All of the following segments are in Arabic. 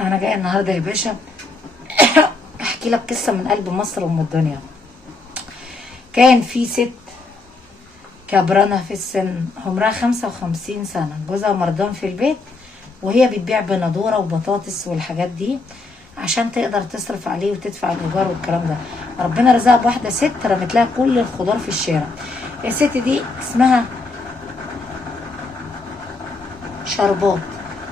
انا جايه النهارده يا باشا احكي لك قصه من قلب مصر ام الدنيا. كان في ست كبرانه في السن، عمرها 55 سنه، جوزها مرضان في البيت وهي بتبيع بندوره وبطاطس والحاجات دي عشان تقدر تصرف عليه وتدفع الايجار والكلام ده. ربنا رزقها بواحده ست رمت لها كل الخضار في الشارع. الست دي اسمها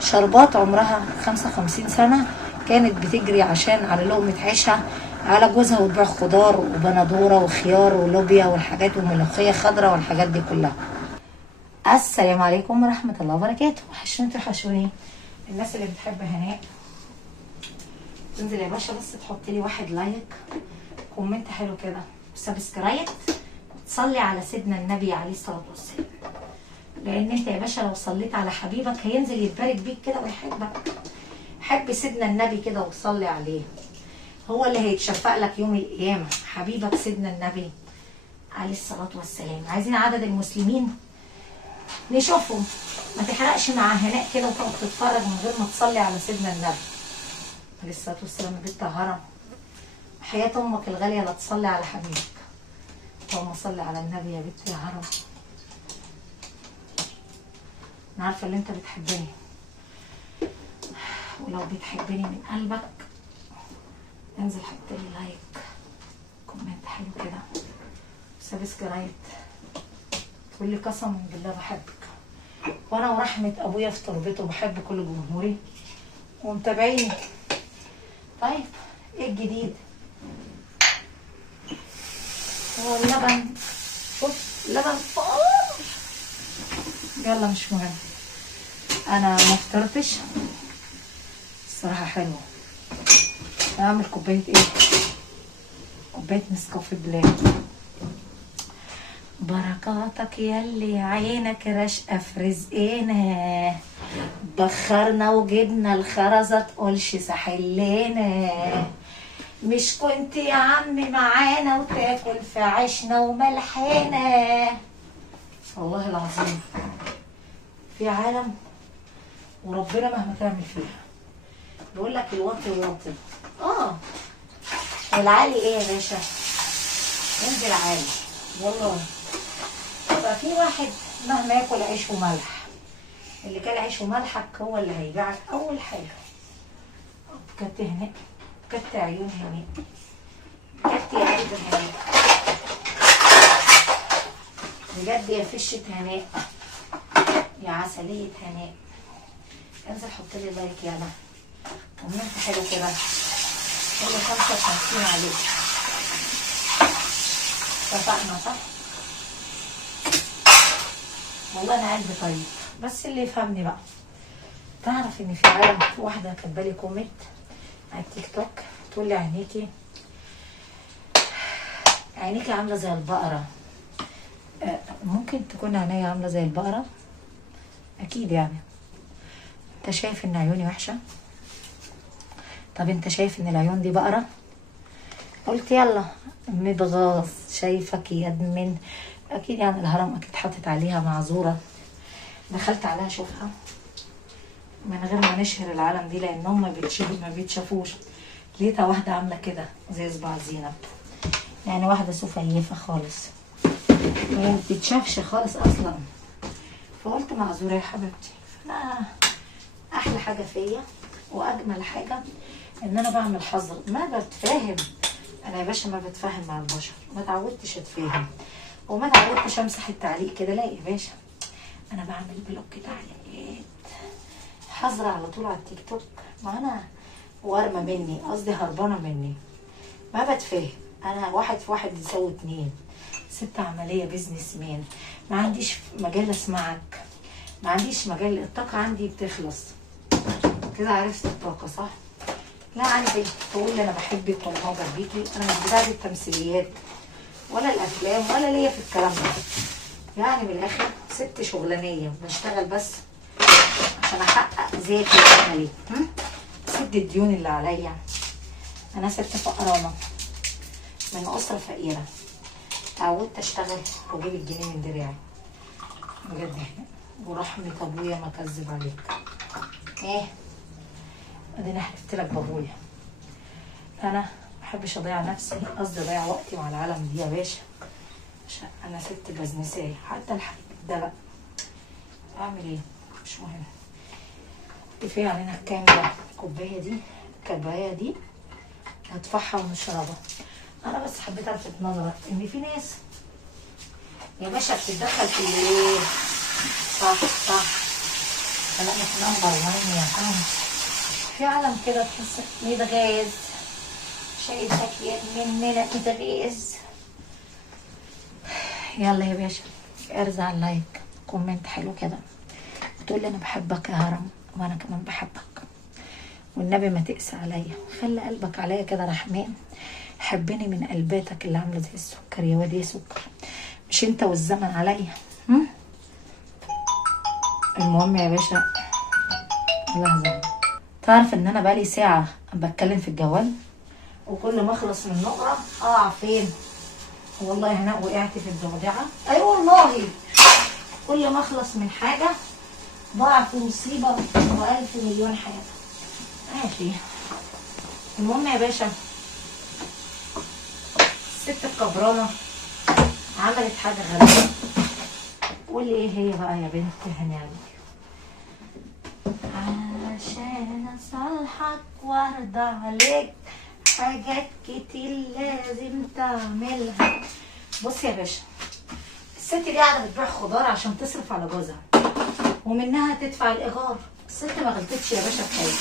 شربات عمرها 55 سنة. كانت بتجري عشان على لقمة عيشها على جوزها وتبيع خضار وبندورة وخيار ولوبيا والحاجات وملوخية خضراء والحاجات دي كلها. السلام عليكم ورحمة الله وبركاته. وحشوني الناس اللي بتحب هناء تنزل يا باشا بس تحط لي 1 لايك، كومنت حلو كده، سبسكرايب، وتصلي على سيدنا النبي عليه الصلاة والسلام. لان انت يا باشا لو صليت على حبيبك هينزل يتبارك بيك كده ويحبك. حب سيدنا النبي كده وتصلي عليه، هو اللي هيتشفق لك يوم القيامه. حبيبك سيدنا النبي عليه الصلاه والسلام. عايزين عدد المسلمين نشوفهم. ما تحرقش مع هناء كده وتقعد تتفرج من غير ما تصلي على سيدنا النبي عليه الصلاه والسلام. يا بنت هرم، حياه امك الغاليه لا تصلي على حبيبك. اللهم صل على النبي يا بنت يا هرم. انا عارفه ان انت بتحبني، ولو بتحبني من قلبك انزل حط لي لايك، كومنت حلو كده، سبسكرايب، تقول لي قسما بالله بحبك وانا ورحمه ابويا في تربته بحب كل جمهوري ومتابعيني. طيب ايه الجديد؟ هو اللبن، شوف اللبن فار. يلا مش مهم، انا ما فطرتش الصراحه. حلوه. اعمل كوبايه ايه؟ كوبايه نسكافيه بلاد. بركاتك ياللي عينك راشقه في رزقنا، بخرنا وجبنا الخرزه تقولش سحلنا. مش كنت يا عم معانا وتاكل في عيشنا وملحنا. والله العظيم في عالم وربنا مهما تعمل فيها بيقول لك الواطي واطي. والعالي ايه يا باشا؟ انزل عالي والله. يبقى في واحد مهما ياكل عيش وملح، اللي كان عيش وملحك هو اللي هيبيعك اول حاجه. بجد هناء، بجد عيون هناء، بجد يا قلب هناء، بجد يا فشه هناء، يا عسليه هناء. انزل حط لي لايك يلا، كومنت حلو كده، كل 55 عليك. اتفقنا صح؟ والله انا قلبي طيب، بس اللي يفهمني بقى. تعرف ان في عالم، في واحده كاتبالي كومنت على التيك توك تقول لي عينيكي عامله زي البقره. ممكن تكون عينيا عامله زي البقره؟ اكيد يعني. انت شايف ان عيوني وحشه؟ طب انت شايف ان العيون دي بقره؟ قلت يلا متغاظ شايفك يا ادمن. اكيد يعني الهرم اكيد حاطط عليها معذوره. دخلت عليها اشوفها من غير ما نشهر العالم دي لانهم ما بيتشافوش. لقيتها واحده عامله كده زي صباع زينب، يعني واحده سفيفه خالص وما بتتشافش خالص اصلا. فقلت معذوره يا حبيبتي. انا احلى حاجه فيا واجمل حاجه ان انا بعمل حظر، ما بتفاهم. انا يا باشا ما بتفاهم مع البشر، ما تعودتش اتفاهم وما تعودتش امسح التعليق كده. لا يا باشا، انا بعمل بلوك تعليقات حظر على طول على التيك توك. ما انا وارمه مني، قصدي هربانه مني، ما بتفاهم. انا 1 في 1 يساوي 2، ست عمليه بيزنس مان. ما عنديش مجال اسمعك، ما عنديش مجال. الطاقه عندي بتخلص كده. عرفت الطاقه صح؟ لا عندي تقول لي انا بحبك ومعجب بيكي. انا مش بتاعت التمثيليات ولا الافلام ولا ليا في الكلام ده. يعني من الاخر ست شغلانيه بشتغل بس عشان احقق ذاتي وعملي، سد الديون اللي عليا. انا ست فقرانه من اسره فقيره، اتعودت اشتغل واجيب الجنيه من دراعي بجد. ورحمه ابويا ما كذب عليك. ايه اديني حلفت لك بابويا. انا محبش اضيع نفسي، قصدي اضيع وقتي مع العالم دي يا باشا، عشان انا ست بزنسية. حتى الحليب ده بقى اعمل ايه؟ مش مهم. كفايه علينا الكام ده. الكوبايه دي هدفعها ونشربها. انا بس حبيت الفت نظرك ان في ناس يا باشا بتتدخل في الليل. صح لا مش نمبر 1 يا عم. في عالم كده تحس متغاز، شايفك يا مننا متغاز. يلا يا باشا ارزع اللايك، كومنت حلو كده وتقول لي انا بحبك يا هرم وانا كمان بحبك، والنبي ما تقسى عليا، خلي قلبك عليا كده رحمن، حبني من قلباتك اللي عامله زي السكر يا واد يا سكر، مش انت والزمن عليا. المهم يا باشا لحظه، تعرف ان انا بقالي ساعه بتكلم في الجوال، وكل ما اخلص من نقره اقع فين؟ والله هنا وقعت في الضفدعه. اي والله كل ما اخلص من حاجه ضاع في مصيبه والف مليون حاجه. ماشي. المهم يا باشا الست الكبرانه عملت حاجه غريبه. قولي ايه هي بقى يا بنت هناوي؟ عشان اصالحك وارضى عليك حاجات كتير لازم تعملها. بص يا باشا، الست دي قاعده بتبيع خضار عشان تصرف على جوزها ومنها تدفع الايجار. الست ما غلطتش يا باشا في حاجه،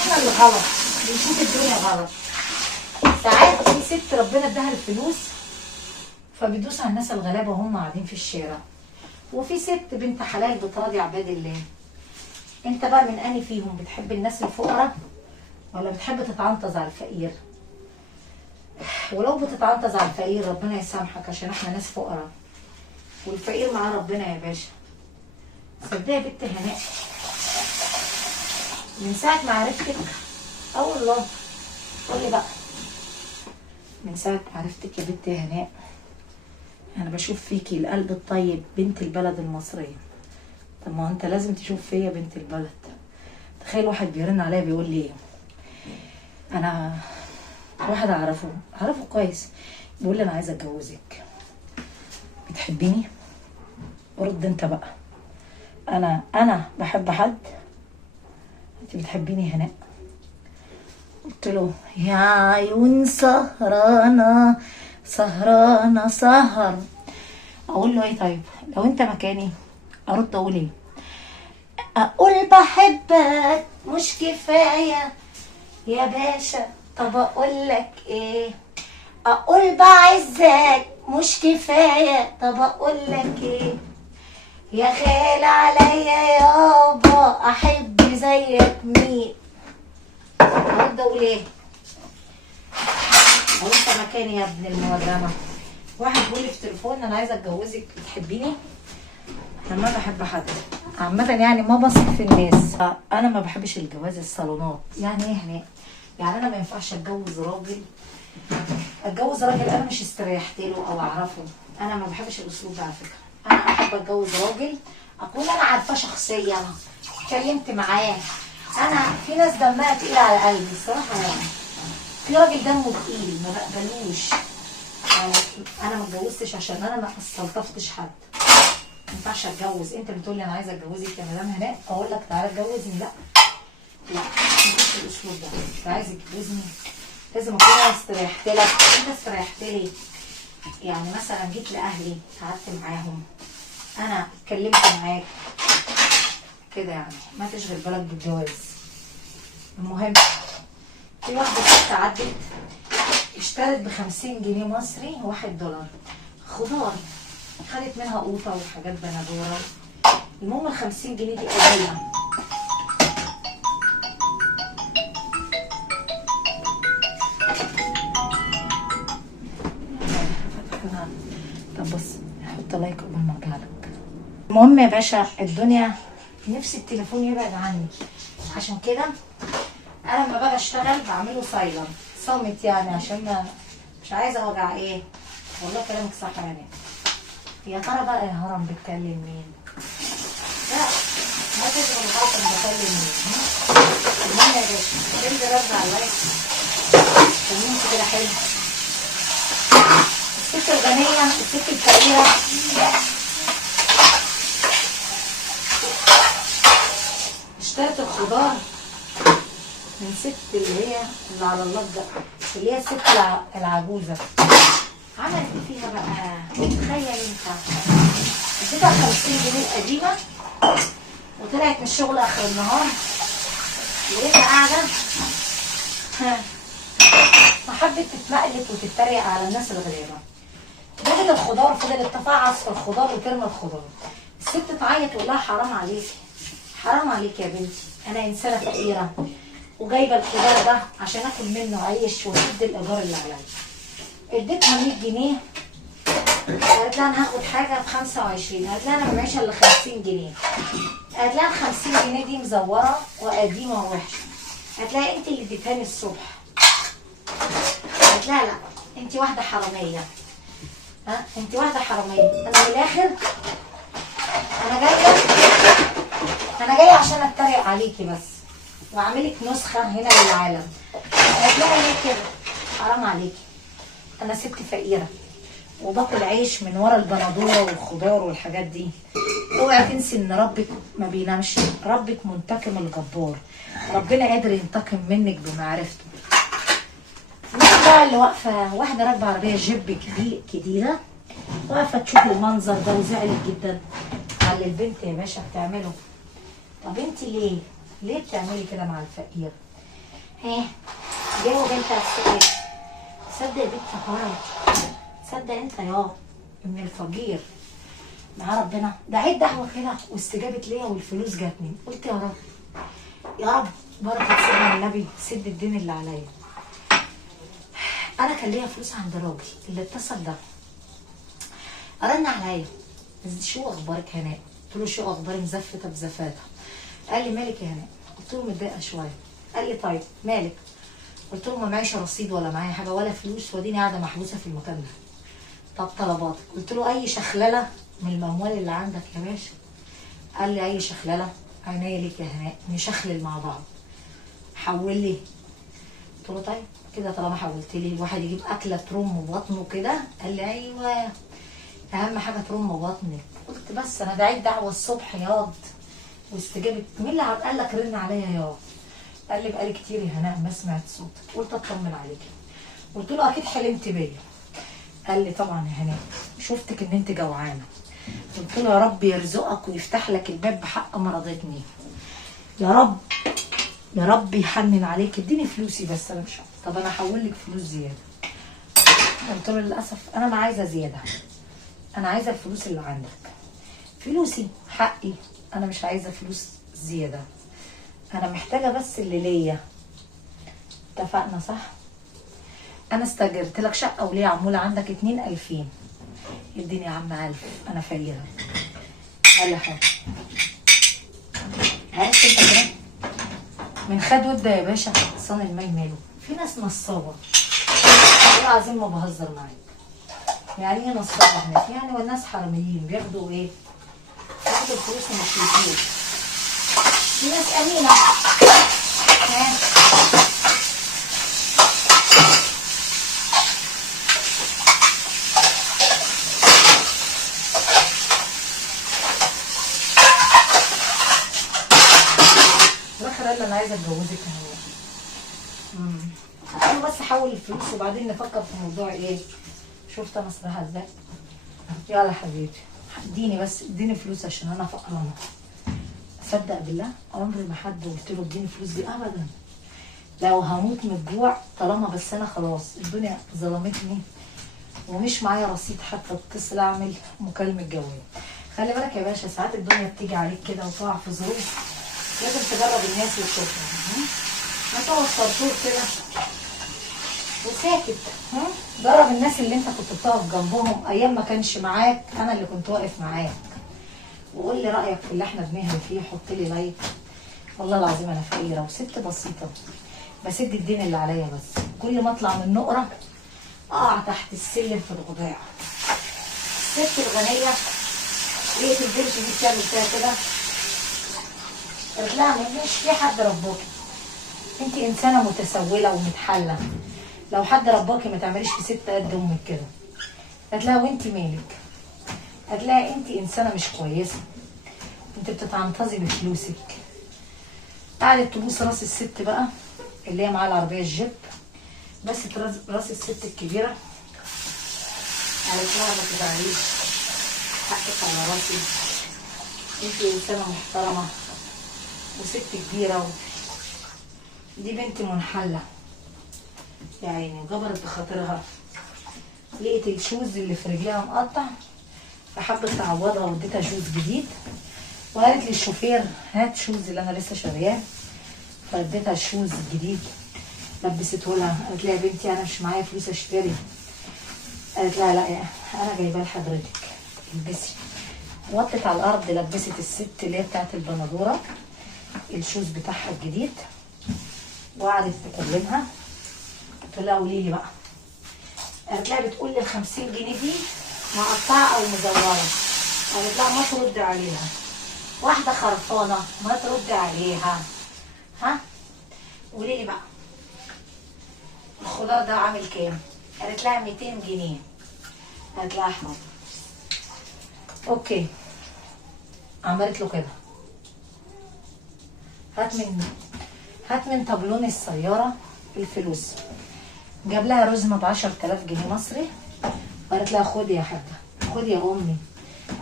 احنا اللي غلط، بنشوف الدنيا غلط. ساعات في ست ربنا اداها الفلوس فبتدوس على الناس الغلابه وهم قاعدين في الشارع، وفي ست بنت حلال بتراضي عباد الله. انت بقى من اني فيهم؟ بتحب الناس الفقراء ولا بتحب تتعنطز على الفقير؟ ولو بتتعنطز على الفقير ربنا يسامحك عشان احنا ناس فقراء، والفقير معاه ربنا يا باشا. صدقني يا بنت هناء من ساعة ما عرفتك، والله قولي بقى، من ساعة ما عرفتك يا بنت هناء انا بشوف فيكي القلب الطيب بنت البلد المصرية. طب ما انت لازم تشوف فيا بنت البلد. تخيل واحد بيرن عليا بيقول لي انا، واحد اعرفه كويس، بيقول لي انا عايزه اتجوزك، بتحبيني؟ رد انت بقى. انا بحب حد؟ انت بتحبيني هناء؟ قلت له يا عيون سهرانه سهر. اقول له ايه طيب لو انت مكاني؟ ارد اقول ايه؟ اقول بحبك مش كفايه يا باشا؟ طب اقول لك ايه؟ اقول بعزك مش كفايه؟ طب اقول لك ايه؟ يا خال عليا يابا احب زيك مين؟ ارد اقول ايه؟ لو انت مكاني يا ابن المودمه، واحد بيقول لي في تليفون انا عايزه اتجوزك، بتحبيني؟ انا ما بحب حد عامه، يعني ما بثق في الناس. انا ما بحبش الجواز الصالونات. يعني ايه هناك؟ يعني انا ما ينفعش اتجوز راجل انا مش استريحت له او اعرفه. انا ما بحبش الاسلوب ده على فكره. انا احب اتجوز راجل اكون انا عارفاه شخصيا، اتكلمت معاه. انا في ناس دمها تقيل على قلبي الصراحه، يعني في راجل دمه تقيل ما بقبلوش. يعني انا ما اتجوزتش عشان انا ما استلطفتش حد. ما ينفعش اتجوز. انت بتقولي انا عايزه اتجوزك يا مدام هناء، اقول لك تعالى اتجوزني؟ لا مش الاسلوب ده. انت عايز تتجوزني لازم اكون انا استريحت لك، انت استريحت لي. يعني مثلا جيت لاهلي قعدت معاهم، انا اتكلمت معاك كده، يعني ما تشغل بالك بالجواز. المهم في واحده ست عدت اشترت ب50 جنيه مصري $1 خضار، خدت منها قوطه وحاجات بندوره. المهم ال50 جنيه دي قليله. طب بص حط لايك قبل ما ارجع لك. المهم يا باشا الدنيا نفسي التليفون يبعد عني، عشان كده انا لما باجي اشتغل بعمله سايلنت صامت، يعني عشان ما مش عايزه اوجع ايه. والله كلامك صح. يعني يا ترى بقى يا هرم بتكلم مين؟ لا ما تشغل خاطر بكلم مين؟ المهم يا باشا انزل ارجع اللايك خليني كده حلو. الست الغنية الست الفقيرة اشترت الخضار من ست اللي هي اللي على الله ده، اللي هي الست العجوزة. عملت فيها بقى تخيل انت، اديتها 50 جنيه القديمة وطلعت من الشغل اخر النهار لقيتها قاعدة ما حبت تتمقلب وتتريق على الناس الغلابة. جابت الخضار فضلت تفعص في الخضار وترمي الخضار. الست تعيط تقول لها حرام عليكي، حرام عليكي يا بنتي، انا انسانة فقيرة وجايبة الخضار ده عشان اكل منه عيش واسد الايجار اللي عليا. اديتها 100 جنيه، قالت لها انا هاخد حاجه ب 25، قالت لها انا ما معيش الا 50 جنيه. قالت لها ال 50 جنيه دي مزوره وقديمه ووحشه. قالت لها انت اللي اديتهاني الصبح. قالت لها لا انت واحده حراميه، ها انت واحده حراميه. انا من الاخر انا جايه عشان اتريق عليكي بس واعملك نسخه هنا للعالم. قالت لها ليه كده؟ حرام عليكي، انا ست فقيره وباكل عيش من ورا البندوره والخضار والحاجات دي. اوعي تنسي ان ربك ما بينامش، ربك منتقم الجبار، ربنا قادر ينتقم منك بمعرفته. الناس بقى اللي واقفه، واحده راكبه عربيه جيب جديده واقفه تشوف المنظر ده وزعلت جدا على اللي البنت يا باشا بتعمله. طب انت ليه بتعملي كده مع الفقير؟ جاوب انت على السؤال. صدق يا بنت هاي، صدق انت يا ابن الفقير مع ربنا. دعيت دعوه كده واستجابت ليا والفلوس جاتني. قلت يا رب يا رب بركه سيدنا النبي سد الدين اللي عليا. انا كان ليا فلوس عند راجل اللي اتصل ده، رن عليا شو اخبارك هناء؟ قلت له شو اخباري؟ مزفته بزفاتها. قال لي مالك يا هناء؟ قلت له متضايقه شويه. قال لي طيب مالك؟ قلت له ما معيش رصيد ولا معايا حاجه ولا فلوس واديني قاعده محبوسه في المكان ده. طب طلباتك؟ قلت له اي شخلله من الاموال اللي عندك يا باشا. قال لي اي شخلله عينيا ليك يا هناء، نشخلل مع بعض. حول لي. قلت له طيب كده طالما حولت لي الواحد يجيب اكله ترم بطنه كده. قال لي ايوه اهم حاجه ترم بطنك. قلت بس انا دعيت دعوه الصبح ياض واستجابت. مين اللي قال لك رن عليا ياض؟ قال لي بقالي كتير يا هناء ما سمعت صوتك، قلت اطمن عليكي. قلت له اكيد حلمت بيا. قال لي طبعا يا هناء شفتك ان انت جوعانه. قلت له يا رب يرزقك ويفتح لك الباب بحق مرضتني يا رب، يا رب يحنن عليك، اديني فلوسي بس انا مش. طب انا هحول لك فلوس زياده. قلت له للاسف انا ما عايزه زياده، انا عايزه الفلوس اللي عندك، فلوسي حقي، انا مش عايزه فلوس زياده، انا محتاجه بس اللي ليا. اتفقنا صح؟ انا استاجرت لك شقه وليه عموله عندك 2000، اديني يا عم 1000 انا فقيره. قال لي حاضر. عرفت انت كده؟ من خد وده يا باشا صان الماي ماله. في ناس نصابه والله العظيم ما بهزر معاك. يعني ايه نصابه هناك؟ يعني والناس حراميين بياخدوا ايه؟ بياخدوا الفلوس من الفلوس. في ناس امينه قال انا عايزه اتجوزك انا بس حول الفلوس وبعدين نفكر في موضوع ايه. شفت انا صراحه ازاي؟ يلا حبيبتي اديني بس اديني فلوس عشان انا فقرانه. اصدق بالله عمري ما حد قلت له اديني فلوس دي ابدا. لو هموت من الجوع طالما بس انا خلاص الدنيا ظلمتني ومش معايا رصيد حتى اتصل اعمل مكالمه جويه. خلي بالك يا باشا ساعات الدنيا بتيجي عليك كده وتقع في ظروف لازم تجرب الناس وتشوفها. ما تقعد طرطور كده وساكت. جرب الناس اللي انت كنت بتقف جنبهم ايام ما كانش معاك، انا اللي كنت واقف معاك. وقول لي رايك في اللي احنا بنهري فيه. حط لي لايك. والله العظيم انا فقيره وست بسيطه بسد الدين اللي عليا، بس كل ما اطلع من نقره اقع تحت السلم في الغباء. الست الغنيه ليه البنت دي بتعمل فيها كده؟ قالت لها مش في حد رباكي، انت انسانه متسوله ومتحله، لو حد رباكي ما تعمليش في ست قد امك كده. قالت لها وانت مالك؟ قالت لها انت انسانه مش كويسه، انت بتتعنطزي بفلوسك. قعدت تبوس راس الست بقى اللي هي معاها العربيه الجيب، بس راس الست الكبيره. قالت لها ما تزعليش، حقك على راسي، انت انسانه محترمه وست كبيره دي بنت منحله يا عيني. وجبرت بخاطرها، لقيت الشوز اللي في رجليها مقطع، فحبت تعوضها واديتها شوز جديد. وقالت للشوفير هات شوز اللي انا لسه شارياه، فاديتها الشوز الجديد لبسته لها. قالت لها يا بنتي انا مش معايا فلوس اشتري. قالت لها لا انا جايباه لحضرتك البسي. وطت على الارض لبست الست اللي هي بتاعت البندوره الشوز بتاعها الجديد، وقعدت تكلمها. قلت لها قولي لي بقى. قالت لها بتقول لي ال 50 جنيه دي مقطعه او مزوره. قالت لها ما ترد عليها، واحده خرفانه ما ترد عليها. ها قولي لي بقى الخضار ده عامل كام؟ قالت لها 200 جنيه. قالت لها حاضر. اوكي، عملت له كده، هات من طابلون السياره الفلوس. جاب لها رزمه ب 10000 جنيه مصري. قالت لها خدي يا حاجه، خدي يا امي،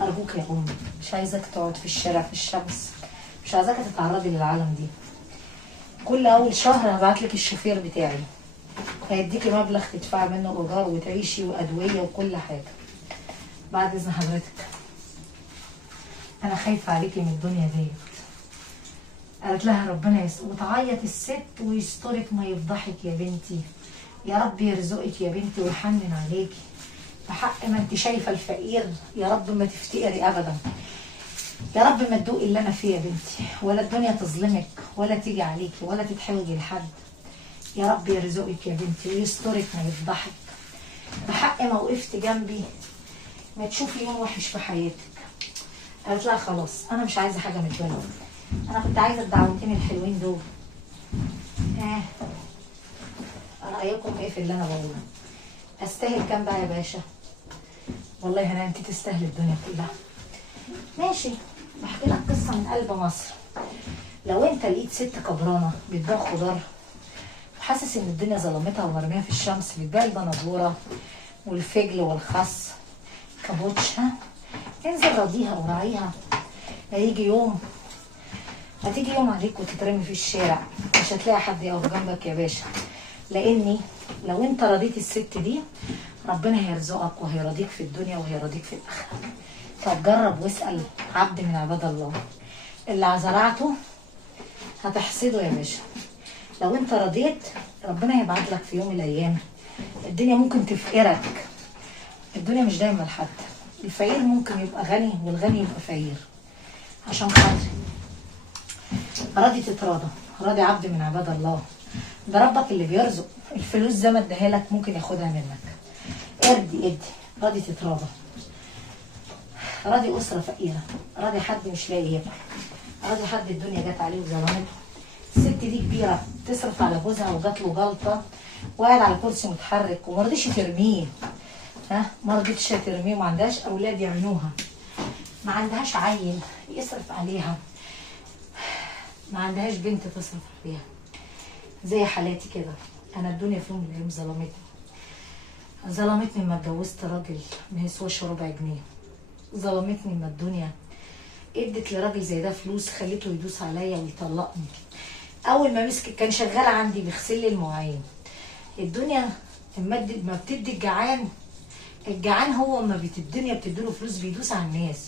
ارجوك يا امي، مش عايزاك تقعد في الشارع في الشمس، مش عايزاك تتعرضي للعالم دي. كل اول شهر هبعت لك الشوفير بتاعي، هيديكي مبلغ تدفعي منه الايجار وتعيشي وادويه وكل حاجه. بعد اذن حضرتك انا خايفه عليكي من الدنيا ديت. قالت لها ربنا يستر. وتعيط الست ويسترك ما يفضحك يا بنتي، يا رب يرزقك يا بنتي ويحنن عليكي، بحق ما انت شايفه الفقير، يا رب ما تفتقري ابدا، يا رب ما تدوقي اللي انا فيه يا بنتي، ولا الدنيا تظلمك ولا تيجي عليكي ولا تتحوجي لحد. يا رب يرزقك يا بنتي ويسترك ما يفضحك، بحق ما وقفت جنبي ما تشوفي يوم وحش في حياتك. قالت لها خلاص انا مش عايزه حاجه من الدنيا، انا كنت عايزه الدعوتين الحلوين دول. رايكم ايه في اللي انا بقوله؟ استاهل كام بقى يا باشا؟ والله انا انت تستاهل الدنيا كلها. ماشي، بحكي لك قصه من قلب مصر. لو انت لقيت ست كبرانه بتبيع خضار وحاسس ان الدنيا ظلمتها ومرميه في الشمس، بتبيع البندوره والفجل والخس كابوتش، انزل راضيها وراعيها. هتيجي يوم عليك وتترمي في الشارع، مش هتلاقي حد يقف جنبك يا باشا. لاني لو انت رضيت الست دي ربنا هيرزقك وهيرضيك في الدنيا وهيرضيك في الاخره. طب جرب واسال عبد من عباد الله، اللي زرعته هتحصده يا باشا. لو انت رضيت ربنا هيبعت لك في يوم من الايام. الدنيا ممكن تفقرك، الدنيا مش دايما لحد. الفقير ممكن يبقى غني والغني يبقى فقير. عشان خاطري راضي تتراضى، راضي عبد من عباد الله. ده ربك اللي بيرزق. الفلوس زي ما اديها لك ممكن ياخدها منك. ادي راضي تتراضى، راضي اسره فقيره، راضي حد مش لاقي ياكل، راضي حد الدنيا جت عليه وظلمته. الست دي كبيره تصرف على جوزها وجات له جلطه وقاعد على كرسي متحرك وما رضيش ترميه. ما رضيتش ترميه، وما عندهاش اولاد يعملوها، ما عندهاش عيل يصرف عليها، ما عندهاش بنت تصرف عليها. زي حالاتي كده، انا الدنيا في يوم من الايام ظلمتني ما اتجوزت راجل ما يسواش ربع جنيه. ظلمتني ما الدنيا ادت لراجل زي ده فلوس خليته يدوس عليا ويطلقني. اول ما مسك كان شغال عندي بيغسل لي المواعين. الدنيا ما بتدي الجعان هو اما الدنيا بتديله فلوس بيدوس على الناس.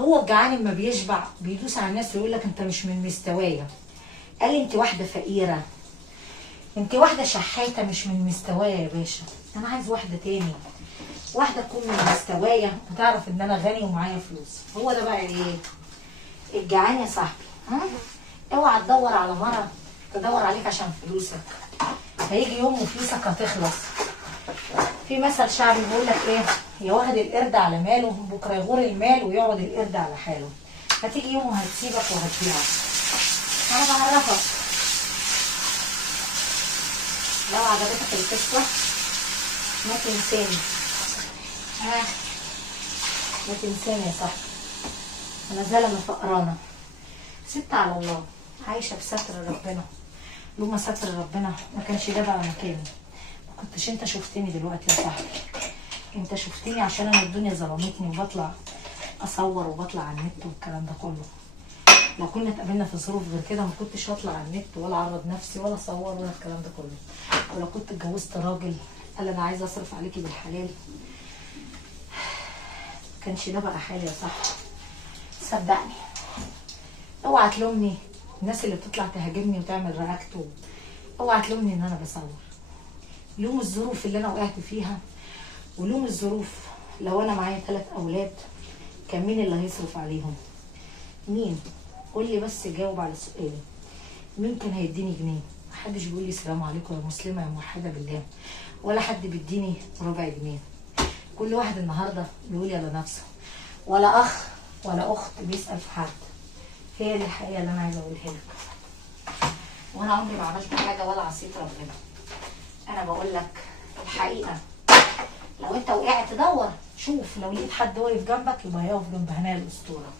هو الجعان اما بيشبع بيدوس على الناس ويقول لك انت مش من مستوايا. قال انت واحده فقيره، انت واحده شحاته مش من مستوايا يا باشا. انا عايز واحده تاني، واحده تكون من مستوايا وتعرف ان انا غني ومعايا فلوس. هو ده بقى ايه الجعان يا صاحبي. اوعى تدور على مره تدور عليك عشان فلوسك. هيجي يوم وفلوسك هتخلص. في مثل شعبي بيقول لك ايه، يا واخد القرد على ماله بكره يغور المال ويقعد القرد على حاله. هتيجي يوم وهتسيبك وهتبيعك. انا بعرفك لو عجبتك القصه ما تنساني. ها ما تنساني يا صاحبي، انا زلمه فقرانه ست على الله عايشه بستر ربنا. لوما ستر ربنا ما كانش ده بقى مكاني. ما كنتش انت شفتني دلوقتي يا صاحبي، انت شفتني عشان انا الدنيا ظلمتني وبطلع اصور وبطلع على النت والكلام ده كله. لو كنا اتقابلنا في ظروف غير كده ما كنتش هطلع على النت ولا اعرض نفسي ولا اصور ولا الكلام ده كله. ولو كنت اتجوزت راجل قال انا عايزه اصرف عليكي بالحلال كانش ده بقى حالي يا صاحبي. صدقني اوعى تلومني الناس اللي بتطلع تهاجمني وتعمل رياكت، اوعى تلومني ان انا بصور. لوم الظروف اللي انا وقعت فيها، ولوم الظروف لو انا معايا 3 اولاد كان مين اللي هيصرف عليهم؟ مين؟ قول لي بس جاوب على سؤالي. مين كان هيديني جنيه؟ محدش بيقول لي السلام عليكم يا مسلمه يا موحده بالله، ولا حد بيديني ربع جنيه. كل واحد النهارده بيقول على نفسه، ولا اخ ولا اخت بيسال في حد. هي دي الحقيقه اللي انا عايزه اقولها لك. وانا عمري ما عملت حاجه ولا عصيت ربنا. انا بقول لك الحقيقه. لو انت وقعت دور شوف، لو لقيت حد واقف جنبك يبقى هيقف جنب هناء الاسطوره،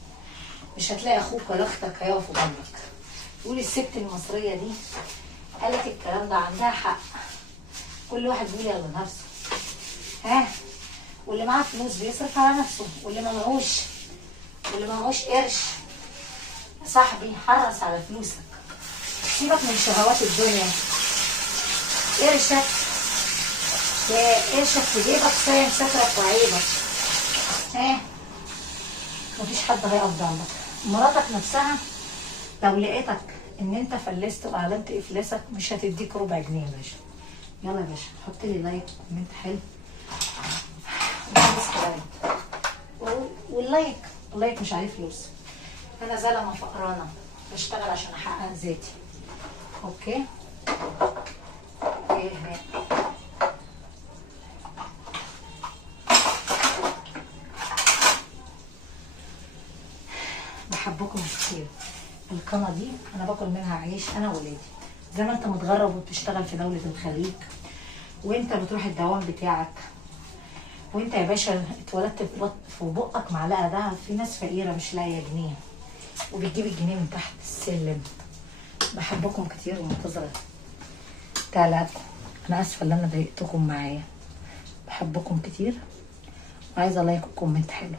مش هتلاقي اخوك ولا اختك هيقفوا جنبك. تقول الست المصريه دي قالت الكلام ده عندها حق. كل واحد بيقول على نفسه. ها، واللي معاه فلوس بيصرف على نفسه، واللي ما معهوش قرش يا صاحبي حرص على فلوسك. سيبك من شهوات الدنيا. قرشك في جيبك صايم سترك وعيبك. ها، مفيش حد هيقف جنبك. مراتك نفسها لو لقيتك ان انت فلست واعلنت افلاسك مش هتديك ربع جنيه يا باشا. يلا يا باشا حط لي لايك وكومنت حلو وسبسكرايب. واللايك مش عليه فلوس. انا زلمه فقرانه بشتغل عشان احقق ذاتي. اوكي بحبكم كتير. القناه دي انا باكل منها عيش انا وولادي. زي ما انت متغرب وبتشتغل في دوله الخليج وانت بتروح الدوام بتاعك، وانت يا باشا اتولدت في بقك معلقه دهب. في ناس فقيره مش لاقيه جنيه وبتجيب الجنيه من تحت السلم. بحبكم كتير ومنتظره تعليقاتكم. انا اسفه ان انا ضايقتكم معايا. بحبكم كتير وعايزه لايك وكومنت حلو.